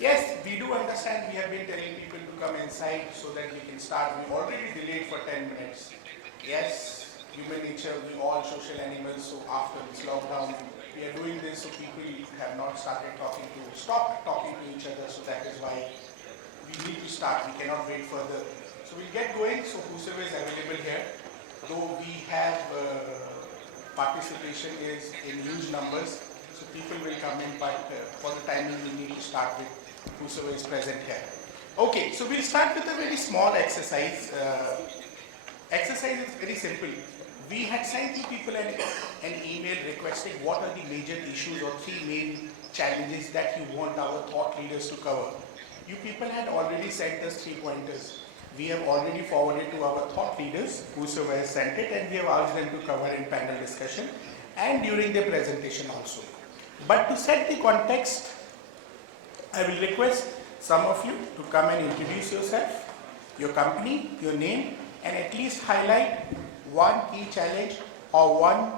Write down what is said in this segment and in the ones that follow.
Yes, we do understand. We have been telling people to come inside so that we can start. We already delayed for 10 minutes. Yes, human nature, we all social animals. So after this lockdown, we are doing this so people have not started stop talking to each other. So that is why we need to start. We cannot wait further. So we'll get going. So whosoever is available here, though we have participation is in huge numbers, so people will come in, but for the timing we need to start with whosoever is present here. Okay, so we'll start with a very small exercise. Exercise is very simple. We had sent you people an email requesting what are the major issues or three main challenges that you want our thought leaders to cover. You people had already sent us 3 pointers. We have already forwarded to our thought leaders, whosoever has sent it, and we have asked them to cover in panel discussion and during their presentation also. But to set the context, I will request some of you to come and introduce yourself, your company, your name, and at least highlight one key challenge or one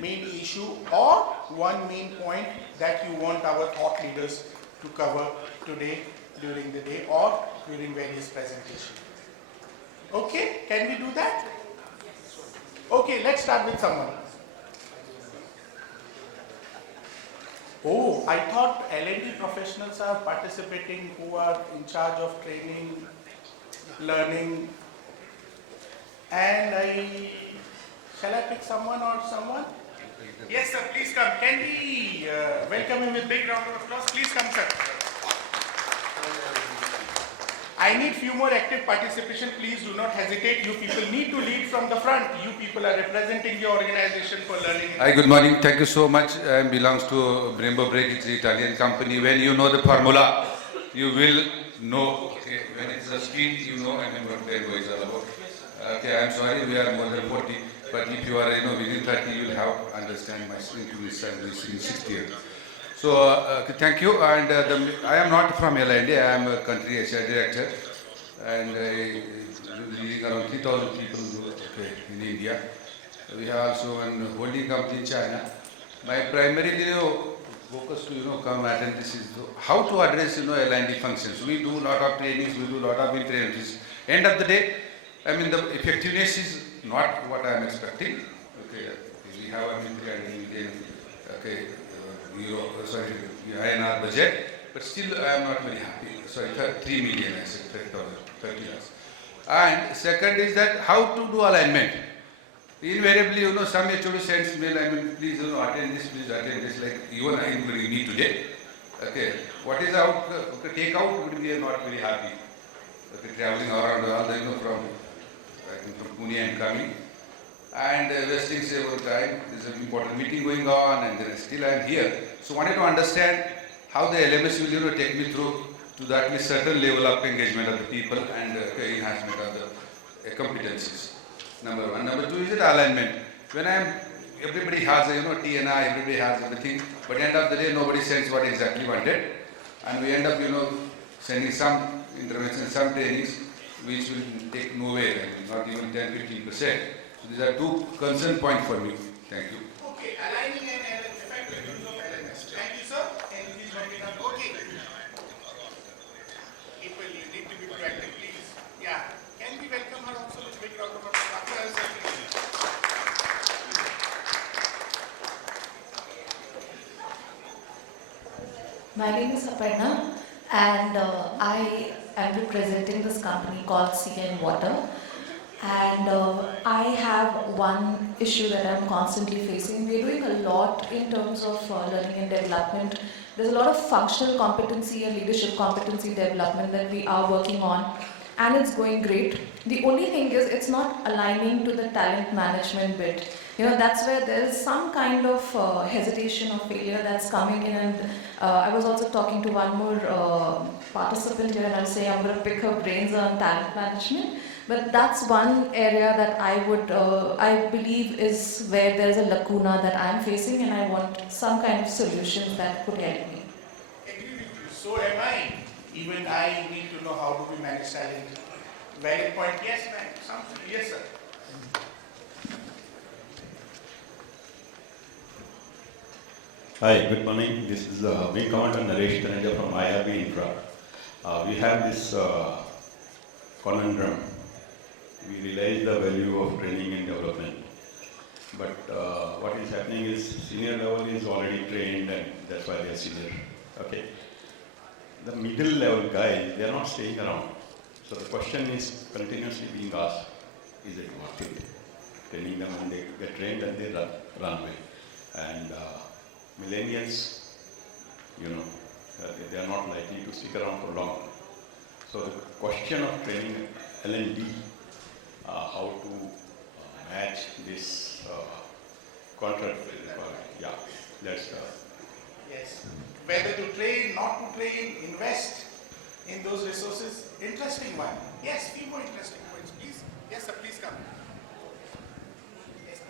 main issue or one main point that you want our thought leaders to cover today during the day or during various presentations. Okay, can we do that? Okay, let's start with someone. Oh, I thought L&D professionals are participating who are in charge of training, learning, and shall I pick someone or someone? Yes sir, please come. Can we welcome him with big round of applause? Please come sir. I need few more active participation. Please do not hesitate. You people need to lead from the front. You people are representing the organization for learning. Hi, good morning. Thank you so much. I belongs to Brembo Break. It's an Italian company. When you know the formula, you will know. Okay, when it's a speed, you know. I mean what Brembo is all about. Okay, I'm sorry, we are more than 40. But if you are, within 30, you will have understand my string to this in 60 years. So thank you. And I am not from L&D. I am a country HR director, and leading around 3,000 people in India. We have also a holding company in China. My primary focus to come attend this is how to address L&D functions. We do a lot of trainings. We do a lot of trainings. End of the day, I mean the effectiveness is not what I am expecting. Okay, we have INR budget, but still I am not very happy. Sorry, 3 million, I said 30 lakhs. And second is that how to do alignment. Invariably, some HOD sends mail, please attend this, like you and I will meet today. Okay, what is out, take out would be not very happy. Okay, traveling around all the, from Pune and coming. And wasting several time, there's an important meeting going on, and then still I am here. So wanted to understand how the LMS will take me through to that with certain level of engagement of the people and enhancement of the competencies. Number one. Number two is the alignment. When everybody has TNI, everybody has everything, but end of the day nobody sends what exactly wanted, and we end up sending some intervention, some trainings which will take nowhere, not even 10-15%. So these are two concern points for me. Thank you. Okay, aligning and effective use of LMS. Thank you, sir. Can you please work it out? Okay. People, you need to be proactive, please. Yeah. Can we welcome her also with big round of applause after herself, please? My name is Aparna, and I am representing this company called CN Water. And I have one issue that I'm constantly facing. We're doing a lot in terms of learning and development. There's a lot of functional competency and leadership competency development that we are working on, and it's going great. The only thing is it's not aligning to the talent management bit. That's where there's some kind of hesitation or failure that's coming in. And I was also talking to one more participant here, and I was saying I'm going to pick her brains on talent management. But that's one area that I believe is where there's a lacuna that I'm facing, and I want some kind of solutions that could help me. Agree with you. So am I. Even I need to know how do we manage talent. Valid point. Yes, ma'am. Something. Yes, sir. Hi, good morning. This is Wing Commander Naresh Taneja from IRB Infra. We have this conundrum. We realize the value of training and development. But what is happening is senior level is already trained and that's why they are senior. Okay. The middle level guys, they are not staying around. So the question is continuously being asked, is it worth it? Training them and they get trained and they run away. And millennials, you know, they are not likely to stick around for long. So the question of training L&D, how to match this contract requirement, yeah, that's Yes. Whether to train, not to train, invest in those resources. Interesting one. Yes, few more interesting points, please. Yes, sir, please come. Yes, sir.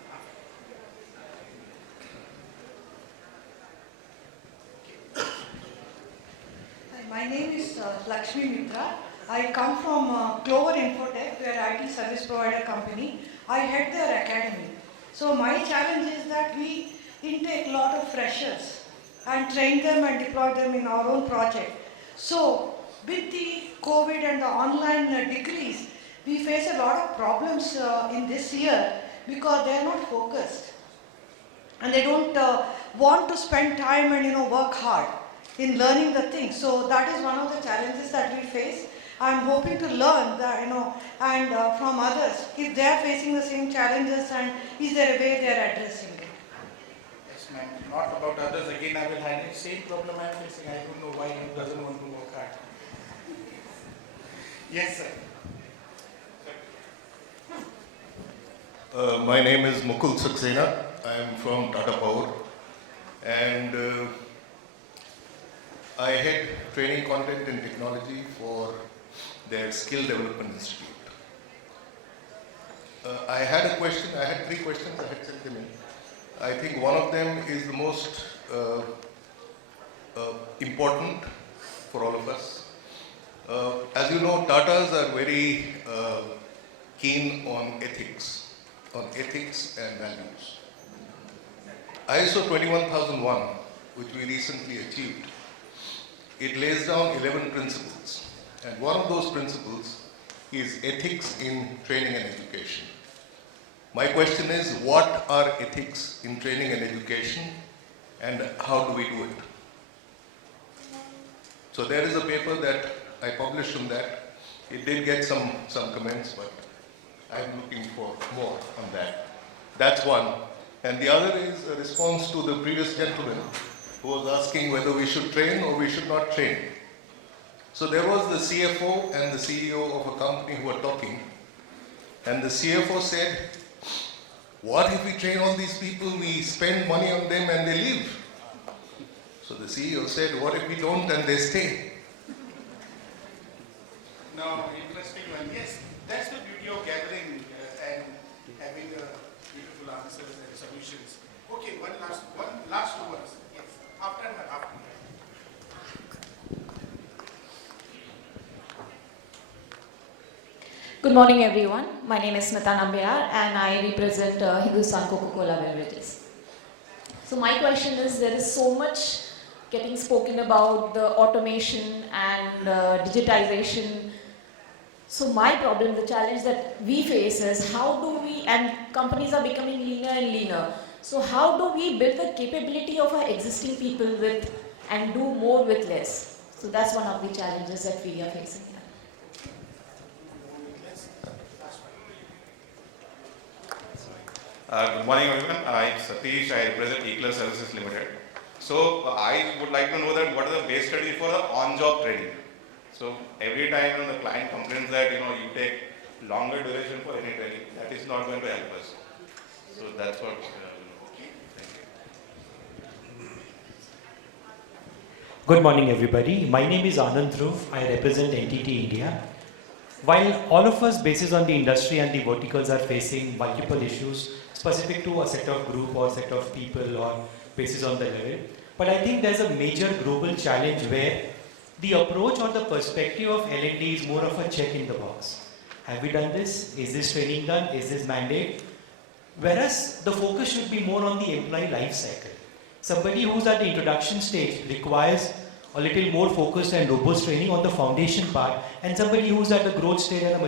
Hi, my name is Lakshmi Mitra. I come from Clover Infotech, we are IT service provider company. I head their academy. So my challenge is that we intake a lot of freshers and train them and deploy them in our own project. So with the COVID and the online degrees, we face a lot of problems in this year because they are not focused and they don't want to spend time and work hard in learning the things. So that is one of the challenges that we face. I'm hoping to learn that, and from others if they are facing the same challenges and is there a way they are addressing it. Yes, ma'am. Not about others. Again, I will handle same problem I am facing. I don't know why he doesn't want to work hard. Yes, sir. My name is Mukul Saxena. I am from Tata Power and I head training content and technology for their skill development institute. I had a question, I had 3 questions, I had sent them in. I think one of them is the most important for all of us. As you know, Tatas are very keen on ethics and values. ISO 21001, which we recently achieved, it lays down 11 principles. And one of those principles is ethics in training and education. My question is, what are ethics in training and education and how do we do it? So there is a paper that I published on that. It did get some comments, but I'm looking for more on that. That's one. And the other is a response to the previous gentleman who was asking whether we should train or we should not train. So there was the CFO and the CEO of a company who were talking, and the CFO said, what if we train all these people, we spend money on them and they leave? So the CEO said, what if we don't and they stay? No, interesting one. Yes, that's the beauty of gathering and having beautiful answers and solutions. Okay, one last two words. Yes, after her. Good morning, everyone. My name is Smita Nambiar and I represent Hindalco Coca-Cola Beverages. So my question is, there is so much getting spoken about the automation and digitization. So my problem, the challenge that we face is how do we, and companies are becoming leaner and leaner. So how do we build the capability of our existing people with and do more with less? So that's one of the challenges that we are facing. Good morning, everyone. I'm Satish. I represent E-Class Services Limited. So I would like to know that what is the base strategy for the on-job training? So every time the client complains that you take longer duration for any training, that is not going to help us. So that's what. Thank you. Good morning, everybody. My name is Anand Dhruv. I represent NTT India. While all of us, basis on the industry and the verticals, are facing multiple issues specific to a set of group or set of people or basis on the level, but I think there's a major global challenge where the approach or the perspective of L&D is more of a check in the box. Have we done this? Is this training done? Is this mandate? Whereas the focus should be more on the employee life cycle. somebody who's at the introduction stage requires a little more focused and robust training on the foundation part, and somebody who's at the growth stage and the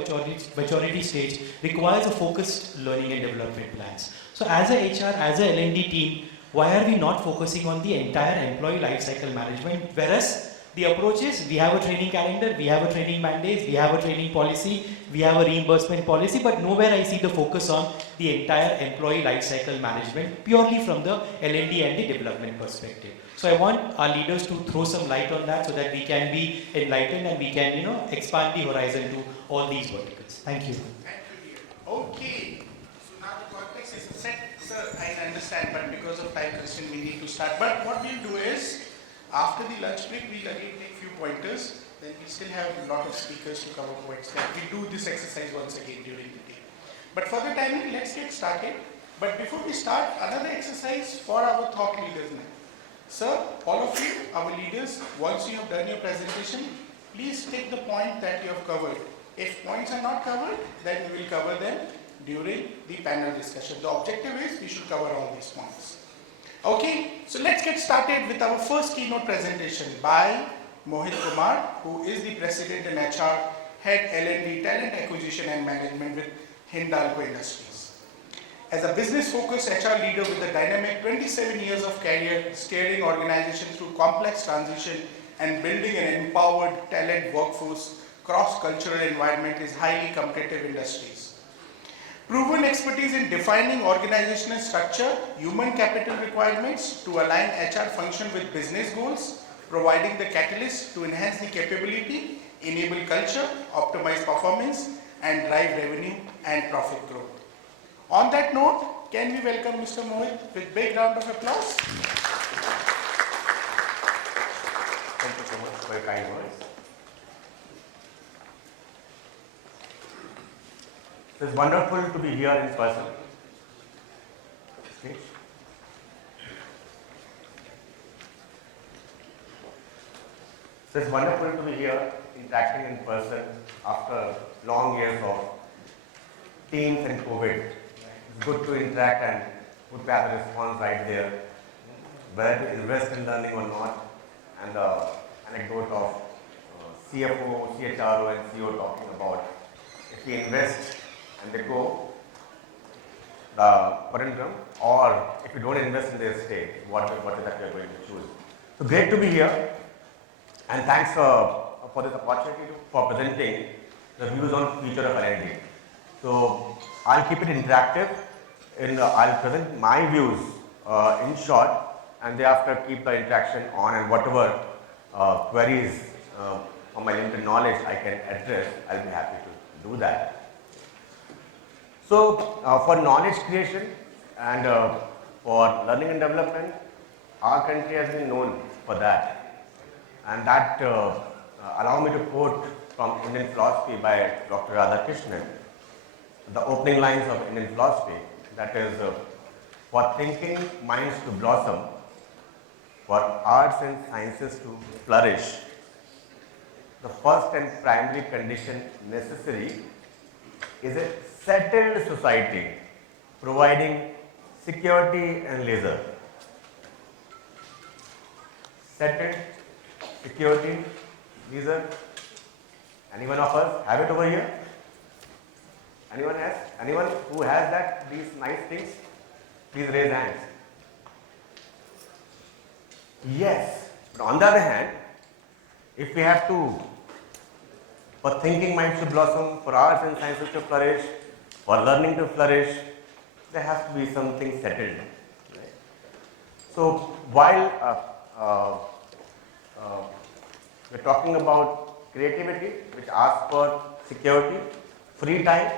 maturity stage requires a focused learning and development plans. So as a HR, as a L&D team, why are we not focusing on the entire employee life cycle management? Whereas the approach is, we have a training calendar, we have a training mandate, we have a training policy, we have a reimbursement policy, but nowhere I see the focus on the entire employee life cycle management purely from the L&D and the development perspective. So I want our leaders to throw some light on that so that we can be enlightened and we can, expand the horizon to all these verticals. Thank you. Thank you, dear. Okay. So now the context is set, sir. I understand, but because of time constraint, we need to start. But what we'll do is, after the lunch break, we'll again take few pointers. Then we still have a lot of speakers to cover points. Then we do this exercise once again during the day. But for the timing, let's get started. But before we start, another exercise for our thought leaders now. Sir, all of you, our leaders, once you have done your presentation, please take the point that you have covered. If points are not covered, then we will cover them during the panel discussion. The objective is we should cover all these points. Okay, so let's get started with our first keynote presentation by Mohit Kumar, who is the President and HR Head L&D Talent Acquisition and Management with Hindalco Industries. As a business-focused HR leader with a dynamic 27 years of career, steering organizations through complex transition and building an empowered talent workforce, cross-cultural environment is highly competitive industries. Proven expertise in defining organizational structure, human capital requirements to align HR function with business goals, providing the catalyst to enhance the capability, enable culture, optimize performance, and drive revenue and profit growth. On that note, can we welcome Mr. Mohit with big round of applause? Thank you so much for your kind words. It's wonderful to be here in person. Okay. So it's wonderful to be here interacting in person after long years of Teams and COVID. It's good to interact and good to have a response right there, whether to invest in learning or not, and the anecdote of CFO, CHRO and CEO talking about if we invest and they go, the conundrum, or if you don't invest in their stay, what is that we are going to choose. So great to be here, and thanks for this opportunity for presenting the views on future of L&D. So I'll keep it interactive, and I'll present my views in short, and thereafter keep the interaction on, and whatever queries from my limited knowledge I can address, I'll be happy to do that. So for knowledge creation and for learning and development, our country has been known for that, and that allow me to quote from Indian philosophy by Dr. Radhakrishnan, the opening lines of Indian philosophy, that is, for thinking minds to blossom, for arts and sciences to flourish, the first and primary condition necessary is a settled society providing security and leisure. Settled, security, leisure. Anyone of us have it over here? Anyone has? Anyone who has that, these nice things? Please raise hands. Yes. But on the other hand, if we have to, for thinking minds to blossom, for arts and sciences to flourish, for learning to flourish, there has to be something settled. Right? So while we're talking about creativity, which asks for security, free time,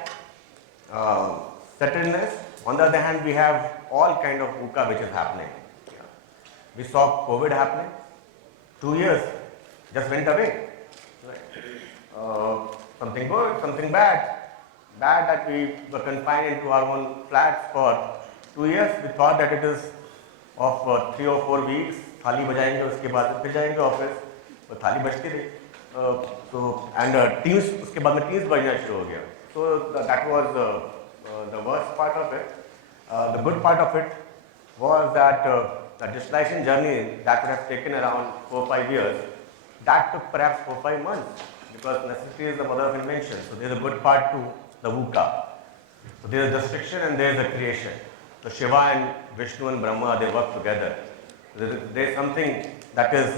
settledness. On the other hand, we have all kind of VUCA which is happening. Yeah. We saw COVID happening. 2 years just went away. Right. Something good, something bad. Bad that we were confined into our own flats for 2 years. We thought that it is of 3 or 4 weeks. थाली बजाएंगे उसके बाद फिर जाएंगे office तो थाली बजती रही. So and teams उसके बाद में teams बजना शुरू हो गया. So that was the worst part of it. The good part of it was that the digitalization journey that would have taken around 4 or 5 years, that took perhaps 4 or 5 months, because necessity is the mother of invention. So there's a good part to the VUCA. So there's destruction and there's a creation. So Shiva and Vishnu and Brahma, they work together. There's something that is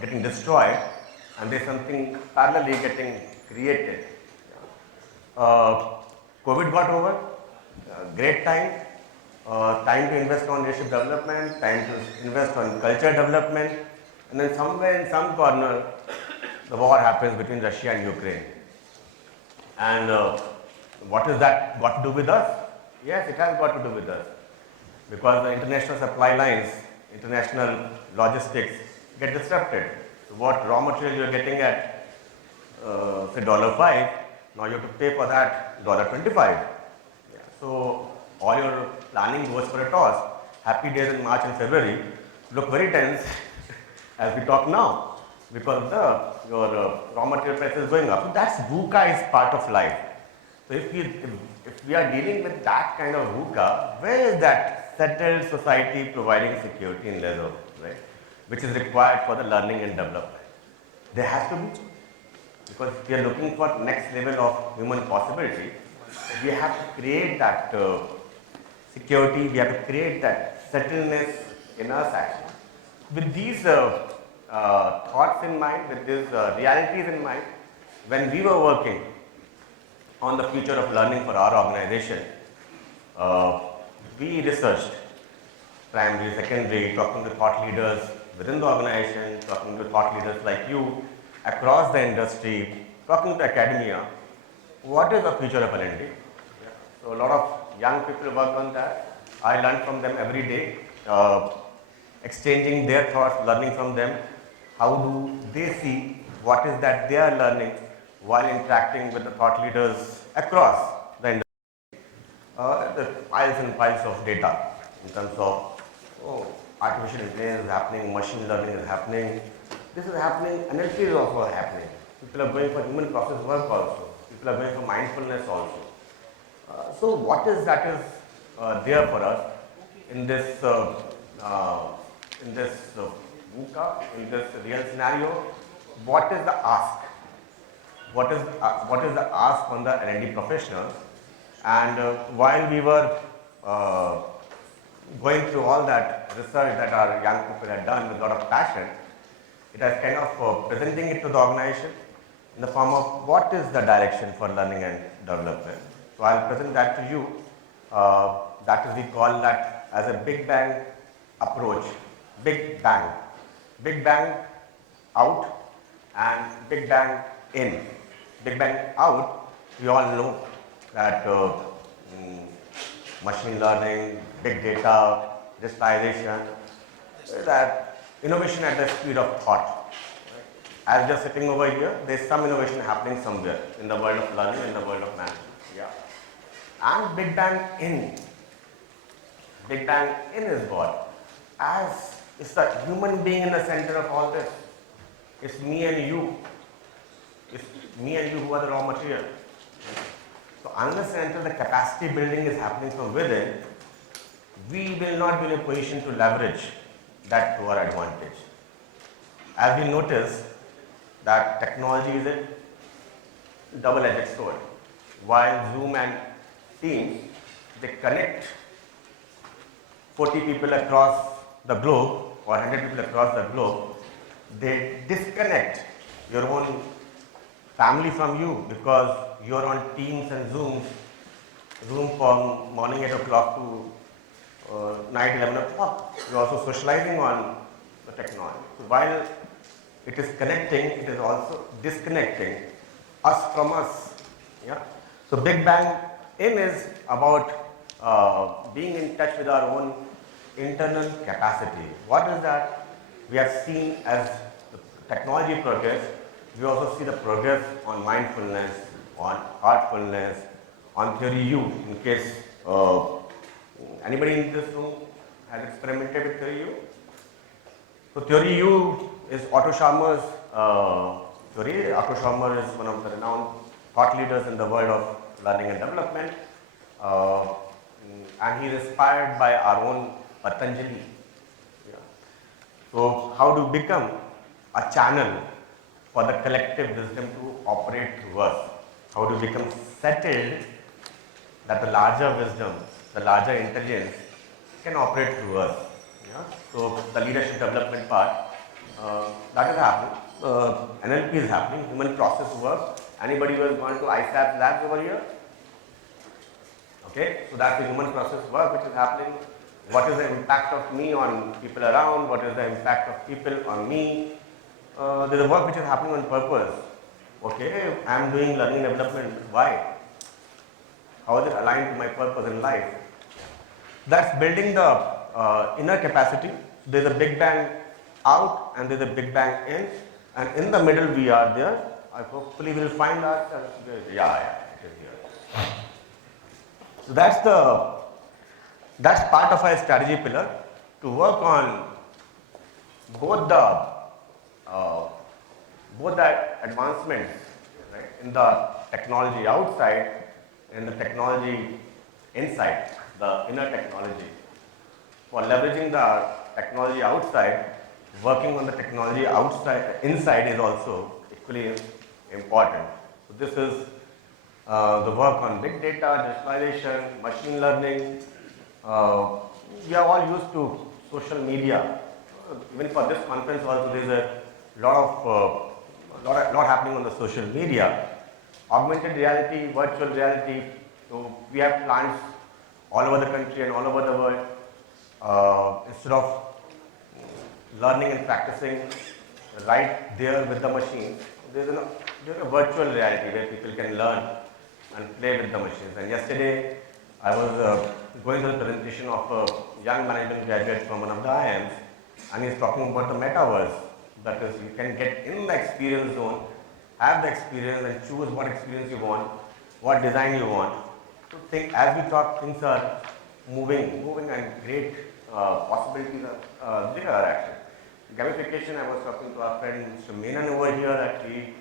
getting destroyed, and there's something parallelly getting created. COVID got over, great time. Time to invest on leadership development, time to invest on culture development, and then somewhere in some corner, the war happens between Russia and Ukraine. And what has that got to do with us? Yes, it has got to do with us. Because the international supply lines, international logistics get disrupted. So what raw material you're getting at, say $5, now you have to pay for that $25. Yeah. So all your planning goes for a toss. Happy days in March and February look very tense as we talk now, because your raw material price is going up. So that's VUCA is part of life. So if we are dealing with that kind of VUCA, where is that settled society providing security in leisure, right? Which is required for the learning and development. There has to be, because we are looking for next level of human possibility. We have to create that security, we have to create that settledness in us actually. With these thoughts in mind, with these realities in mind, when we were working on the future of learning for our organization, we researched primary, secondary, talking to thought leaders within the organization, talking to thought leaders like you, across the industry, talking to academia. What is the future of L&D? So a lot of young people work on that. I learn from them every day, exchanging their thoughts, learning from them. How do they see what is that they are learning while interacting with the thought leaders across the industry? The piles and piles of data in terms of artificial intelligence is happening, machine learning is happening. This is happening, NLP is also happening. People are going for human process work also. People are going for mindfulness also. So what is that is there for us in this VUCA, in this real scenario? What is the ask? What is the ask on the L&D professionals? And while we were going through all that research that our young people had done with a lot of passion, it has kind of presenting it to the organization in the form of what is the direction for learning and development. So I'll present that to you. That is, we call that as a Big Bang approach. Big Bang. Big Bang out and Big Bang in. Big Bang out, we all know that machine learning, big data, digitalization, that innovation at the speed of thought. As just sitting over here, there's some innovation happening somewhere in the world of learning, in the world of management. Yeah. And Big Bang in. Big Bang in is what? As it's the human being in the center of all this. It's me and you. It's me and you who are the raw material. So unless and until the capacity building is happening from within, we will not be in a position to leverage that to our advantage. As we notice that technology is a double-edged sword. While Zoom and Teams, they connect 40 people across the globe or 100 people across the globe, they disconnect your own family from you because you're on Teams and Zoom from morning 8 o'clock to night 11 o'clock. You're also socializing on the technology. So while it is connecting, it is also disconnecting us from us. Yeah? So Big Bang in is about being in touch with our own internal capacity. What is that? We have seen as the technology progress, we also see the progress on mindfulness, on heartfulness, on theory U. In case anybody in this room has experimented with theory U? So theory U is Otto Scharmer's theory. Otto Scharmer is one of the renowned thought leaders in the world of learning and development. And he is inspired by our own Patanjali. Yeah. So how to become a channel for the collective wisdom to operate through us? How to become settled that the larger wisdom, the larger intelligence can operate through us. Yeah? So the leadership development part, that is happening. NLP is happening, human process work. Anybody who has gone to ISAP labs over here? Okay, so that's the human process work which is happening. What is the impact of me on people around? What is the impact of people on me? There's a work which is happening on purpose. Okay, I am doing learning development. Why? How is it aligned to my purpose in life? That's building the inner capacity. There's a big bang out and there's a big bang in. And in the middle we are there. I hopefully will find ourselves. Yeah, it is here. So that's part of our strategy pillar to work on both the advancements, right, in the technology outside and the technology inside, the inner technology. For leveraging the technology outside, working on the technology inside is also equally important. So this is the work on big data, digitalization, machine learning. We are all used to social media. Even for this conference also there is a lot happening on the social media. Augmented reality, virtual reality. So we have plants all over the country and all over the world. Instead of learning and practicing right there with the machine, there's a virtual reality where people can learn and play with the machines. And yesterday I was going to the presentation of a young management graduate from one of the IIMs, and he's talking about the metaverse. That is, you can get in the experience zone, have the experience and choose what experience you want, what design you want. So as we talk, things are moving and great possibilities are there actually. Gamification, I was talking to our friend Mr. Menon over here that he,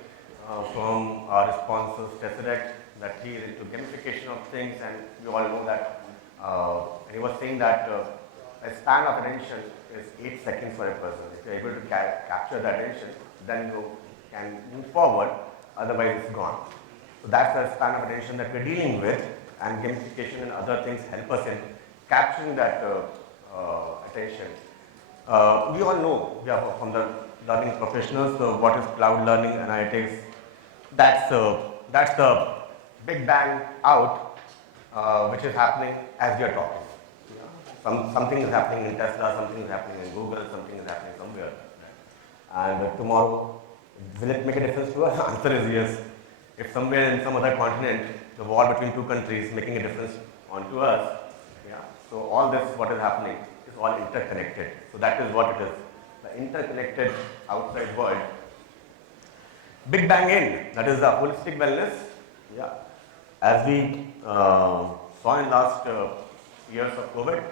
from our sponsors, Tesseract, that he is into gamification of things, and we all know that. And he was saying that a span of attention is 8 seconds for a person. If you're able to capture the attention, then you can move forward, otherwise it's gone. So that's the span of attention that we're dealing with, and gamification and other things help us in capturing that attention. We all know, we are from the learning professionals, what is cloud learning, analytics. That's the big bang out, which is happening as we are talking. Something is happening in Tesla, something is happening in Google, something is happening somewhere. And tomorrow, will it make a difference to us? The answer is yes. If somewhere in some other continent, the war between two countries is making a difference onto us, so all this, what is happening, is all interconnected. So that is what it is, the interconnected outside world. Big bang in, that is the holistic wellness. As we saw in last years of COVID,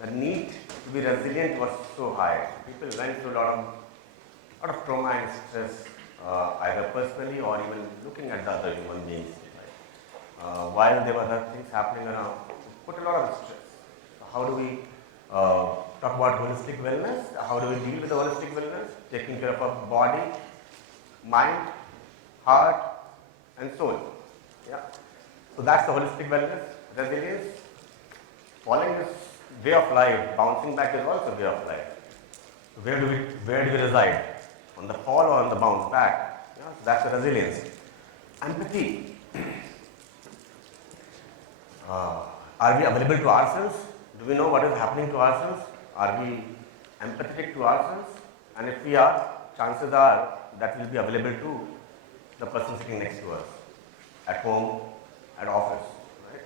the need to be resilient was so high. People went through a lot of trauma and stress, either personally or even looking at the other human beings. While there were other things happening around, put a lot of stress. How do we talk about holistic wellness? How do we deal with the holistic wellness? Taking care of our body, mind, heart, and soul. So that's the holistic wellness, resilience. Following this way of life, bouncing back is also a way of life. Where do we reside? On the fall or on the bounce back? So that's the resilience. Empathy. Are we available to ourselves? Do we know what is happening to ourselves? Are we empathetic to ourselves? And if we are, chances are that we'll be available to the person sitting next to us, at home, at office. Right?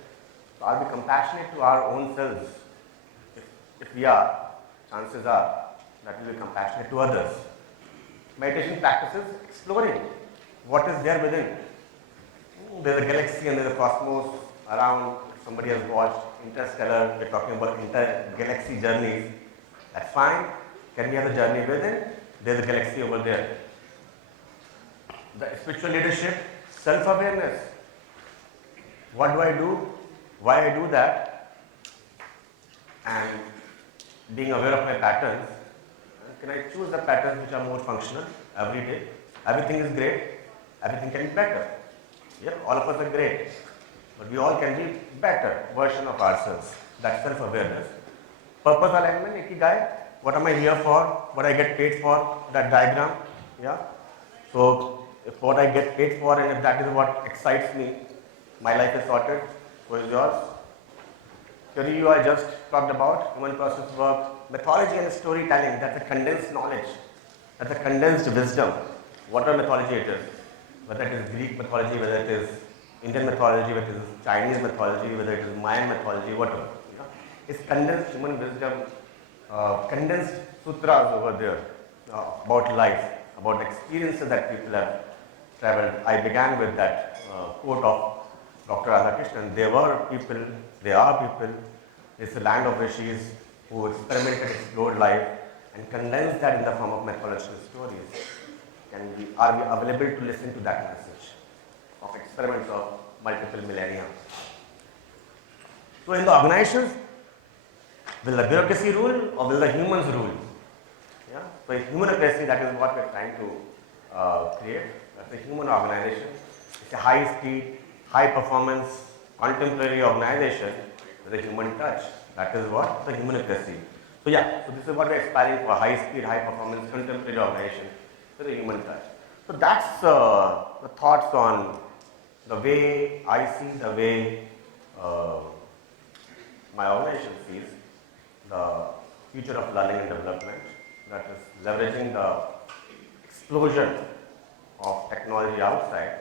So are we compassionate to our own selves? If we are, chances are that we'll be compassionate to others. Meditation practices, exploring what is there within. There's a galaxy and there's a cosmos around. Somebody has watched Interstellar, we're talking about inter-galaxy journeys. That's fine. Can we have a journey within? There's a galaxy over there. The spiritual leadership, self-awareness. What do I do? Why I do that? And being aware of my patterns, can I choose the patterns which are more functional every day? Everything is great, everything can be better. Yeah, all of us are great, but we all can be better version of ourselves. That's self-awareness. Purpose alignment, ikigai, what am I here for, what I get paid for, that diagram. Yeah. So if what I get paid for and if that is what excites me, my life is sorted. So is yours. Theory I just talked about, human process work, mythology and storytelling, that's a condensed knowledge, that's a condensed wisdom. Whatever mythology it is, whether it is Greek mythology, whether it is Indian mythology, whether it is Chinese mythology, whether it is Mayan mythology, whatever. You know, it's condensed human wisdom, condensed sutras over there about life, about experiences that people have traveled. I began with that quote of Dr. Radhakrishnan. There were people, there are people, it's the land of rishis who experimented, explored life and condensed that in the form of mythological stories. Are we available to listen to that message of experiments of multiple millennia? So in the organizations, will the bureaucracy rule or will the humans rule? Yeah? So in humanocracy, that is what we are trying to create. That's a human organization. It's a high speed, high performance, contemporary organization with a human touch. That is what the humanocracy. So yeah, so this is what we are aspiring for, high speed, high performance, contemporary organization with a human touch. So that's the thoughts on the way I see, the way my organization sees the future of learning and development, that is leveraging the explosion of technology outside,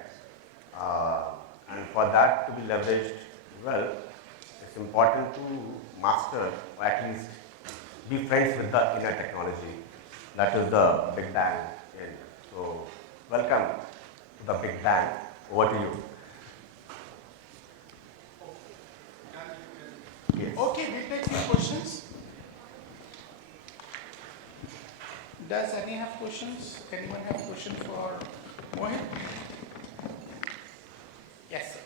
and for that to be leveraged well, it's important to master or at least be friends with the inner technology. That is the Big Bang. So welcome to the Big Bang. Over to you. Yes. Okay, we'll take few questions. Does anyone have questions? Anyone have question for Mohit? Yes, sir.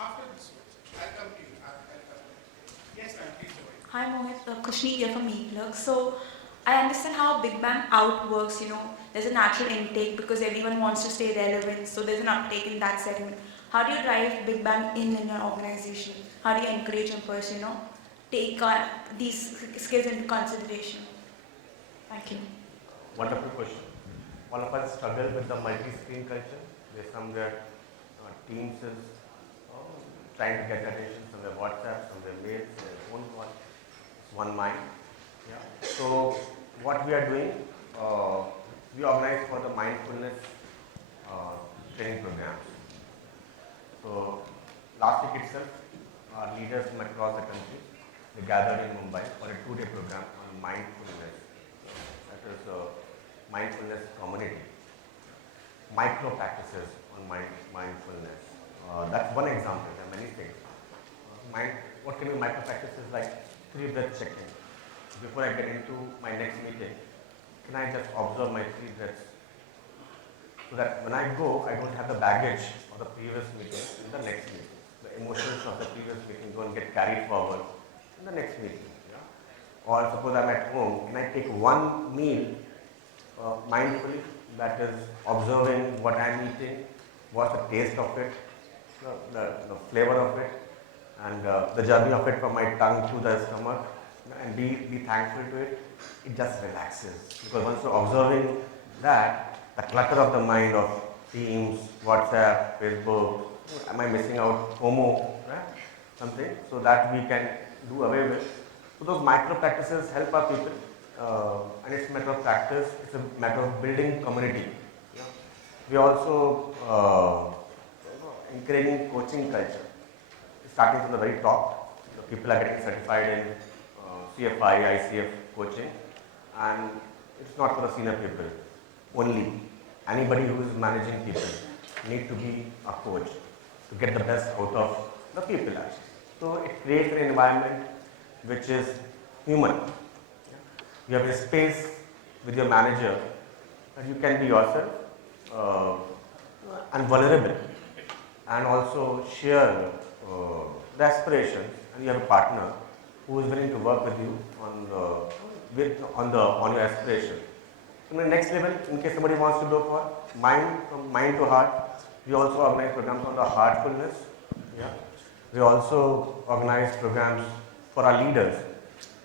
After this, I'll come to you. Yes, ma'am, please go ahead. Hi Mohit, Kushni here from eClerk. So I understand how Big Bang out works, there's a natural intake because everyone wants to stay relevant, so there's an uptake in that segment. How do you drive Big Bang in your organization? How do you encourage employees, take these skills into consideration? Thank you. Wonderful question. All of us struggle with the multi-screen culture. There's somewhere Teams is trying to get attention, somewhere WhatsApp, somewhere mails, phone call. It's one mind. Yeah. So what we are doing, we organize for the mindfulness training programs. So last week itself, leaders from across the country, they gathered in Mumbai for a 2-day program on mindfulness. That is mindfulness community. Micro practices on mindfulness. That's one example. There are many things. What can be micro practices like 3 breath check-in? Before I get into my next meeting, can I just observe my 3 breaths? So that when I go, I don't have the baggage of the previous meeting in the next meeting. The emotions of the previous meeting don't get carried forward in the next meeting. Yeah? Or suppose I'm at home, can I take one meal mindfully, that is observing what I'm eating, what's the taste of it, the flavor of it, and the journey of it from my tongue to the stomach, and be thankful to it. It just relaxes. Because once you're observing that, the clutter of the mind of Teams, WhatsApp, Facebook, am I missing out, FOMO, right? Something, so that we can do away with. So those micro practices help our people, and it's a matter of practice, it's a matter of building community. Yeah. We also encouraging coaching culture, starting from the very top. The people are getting certified in CFI, ICF coaching, and it's not for the senior people only. Anybody who is managing people need to be a coach to get the best out of the people actually. So it creates an environment which is human. You have a space with your manager that you can be yourself and vulnerable, and also share the aspirations, and you have a partner who is willing to work with you on your aspiration. In the next level, in case somebody wants to go for mind, from mind to heart, we also organize programs on the heartfulness. Yeah. We also organize programs for our leaders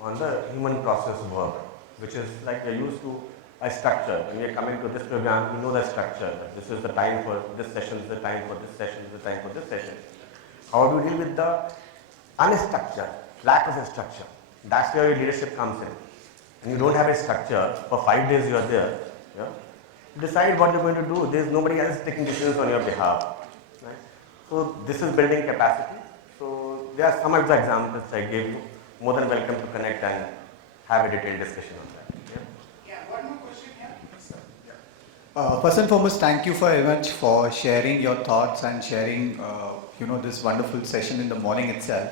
on the human process work, which is like we're used to a structure. When we are coming to this program, we know the structure. This is the time for this session, this is the time for this session, this is the time for this session. How do you deal with the unstructured, lack of a structure? That's where your leadership comes in. And you don't have a structure, for 5 days you are there, yeah? Decide what you're going to do. There's nobody else taking decisions on your behalf. Right? So this is building capacity. So there are some of the examples I gave you. More than welcome to connect and have a detailed discussion on that. Yeah, one more question here. Yes, sir. First and foremost, thank you very much for sharing your thoughts and sharing, this wonderful session in the morning itself.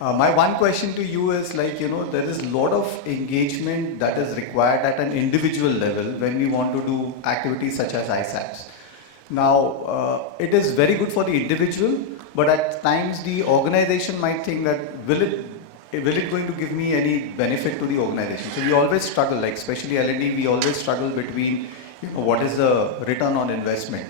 My one question to you is there is a lot of engagement that is required at an individual level when we want to do activities such as ISAPs. Now, it is very good for the individual, but at times the organization might think that will it going to give me any benefit to the organization? So we always struggle, like especially L&D, we always struggle between what is the return on investment.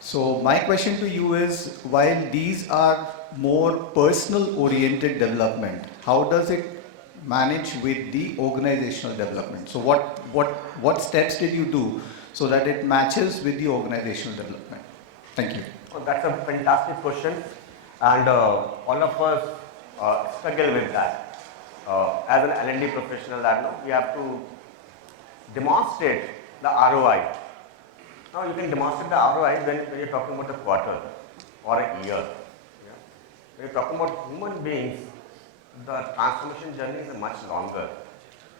So my question to you is, while these are more personal oriented development, how does it manage with the organizational development? So what steps did you do so that it matches with the organizational development? Thank you. Well, that's a fantastic question, and all of us struggle with that. As an L&D professional, we have to demonstrate the ROI. Now you can demonstrate the ROI when you're talking about a quarter or a year. Yeah? When you're talking about human beings, the transformation journey is much longer.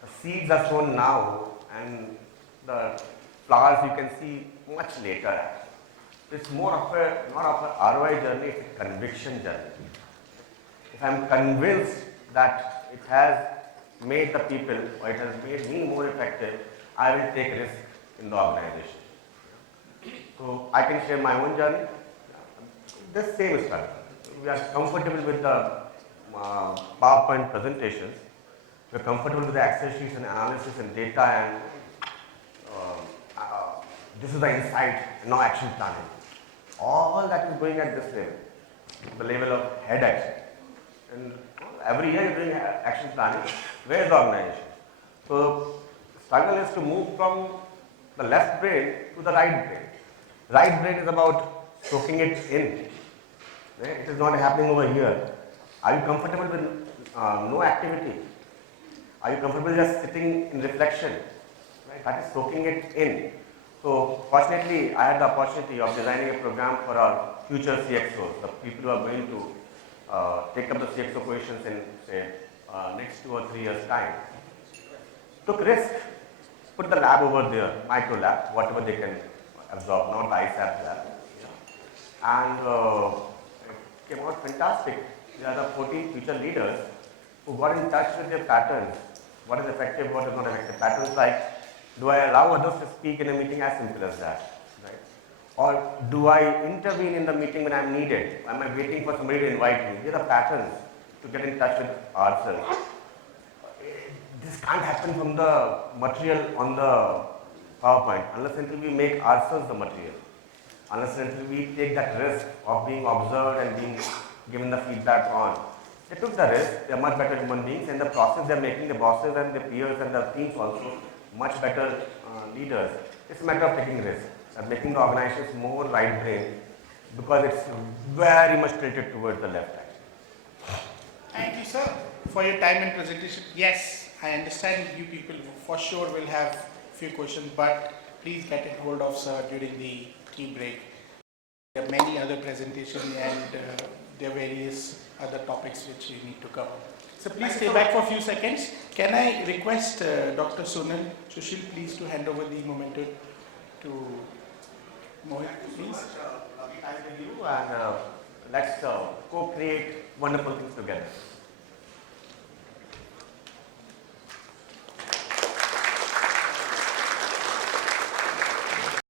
The seeds are sown now and the flowers you can see much later. It's more of not of a ROI journey, it's a conviction journey. If I'm convinced that it has made the people or it has made me more effective, I will take risk in the organization. So I can share my own journey. The same struggle. We are comfortable with the PowerPoint presentations. We are comfortable with the Excel sheets and analysis and data, and this is the insight, no action planning. All that is going at this level, the level of head action. And every year you're doing action planning. Where is the organization? So struggle is to move from the left brain to the right brain. Right brain is about soaking it in. Right? It is not happening over here. Are you comfortable with no activity? Are you comfortable just sitting in reflection? Right? That is soaking it in. So fortunately, I had the opportunity of designing a program for our future CXOs, the people who are going to take up the CXO positions in, say, next 2 or 3 years' time. Took risk, put the lab over there, micro lab, whatever they can absorb, not the ISAP lab. And it came out fantastic. There are the 14 future leaders who got in touch with their patterns. What is effective, what is not effective. Patterns like, do I allow others to speak in a meeting? As simple as that. Right? Or do I intervene in the meeting when I'm needed? Am I waiting for somebody to invite me? These are patterns to get in touch with ourselves. This can't happen from the material on the PowerPoint unless until we make ourselves the material. Unless until we take that risk of being observed and being given the feedback on. They took the risk, they are much better human beings. In the process, they are making the bosses and the peers and the teams also much better leaders. It's a matter of taking risk and making the organizations more right brain because it's very much tilted towards the left. Thank you, sir, for your time and presentation. Yes, I understand you people for sure will have few questions, but please get a hold of sir during the tea break. There are many other presentations and there are various other topics which we need to cover. So please stay back for a few seconds. Can I request Dr. Sushil, please to hand over the momentum to Mohit, please. Thank you and let's co-create wonderful things together.